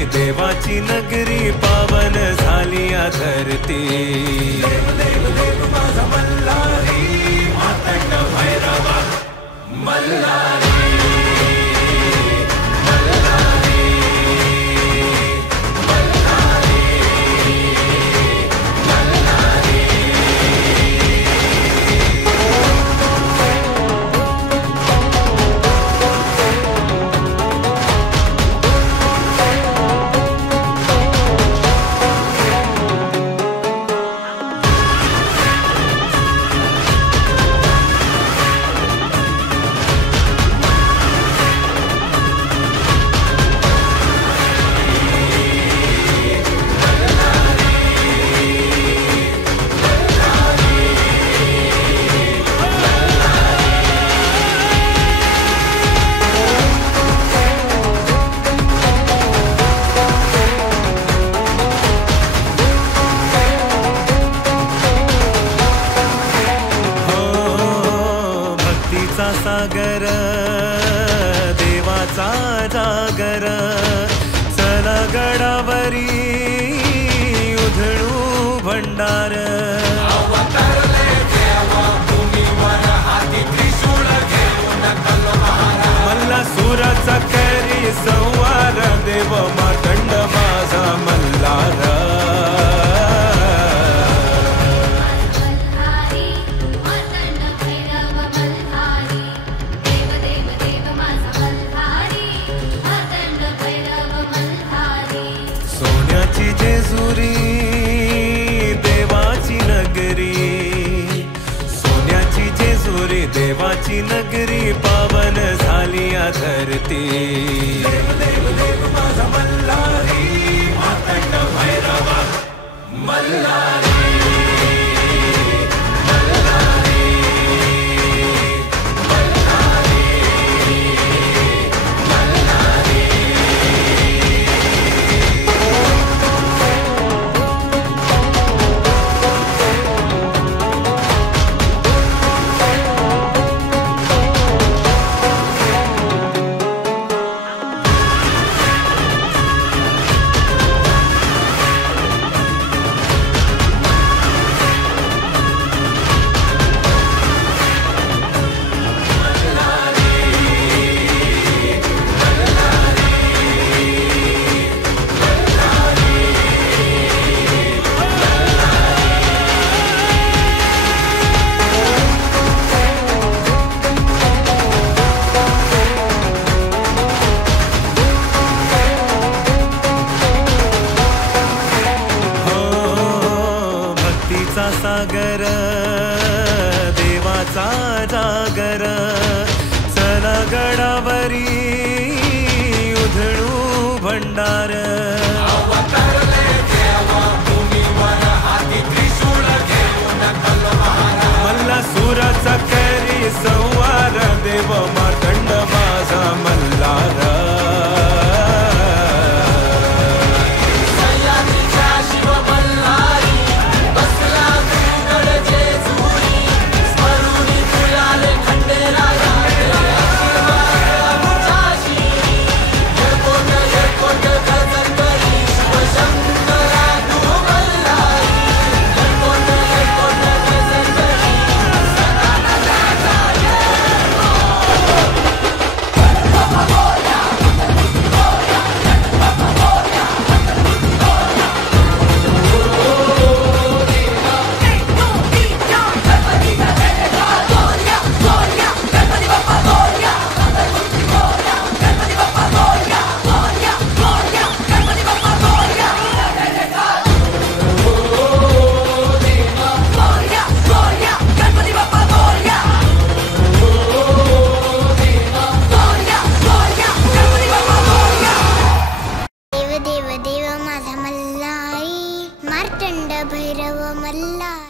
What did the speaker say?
जेजुरी देवाची नगरी पावन झाली या धरती। देव देव देव माझा मल्हारी मातंड भैरवा मल्हारी। सागर देवाचा जागर चला गडावरी उधळू भंडार। अवतरले देवा भूमीवर हाती त्रिशूळ घेऊन तलवार। मल्लासुराचा करी संवार देव मातंड माझा मल्हार। जेजुरी देवाची नगरी सोन्याची जेजुरी देवाची नगरी पावन झाली या धरती। देव देव देव माझा मल्हारी मातंड भैरवा मल्हारी। सागर देवाचा जागर चला गडावरी उधळू भंडार। अवतरले देवा भूमीवर हाती त्रिशूळ घेऊन तलवार। मल्लासुराचा करी संवार देव मातंड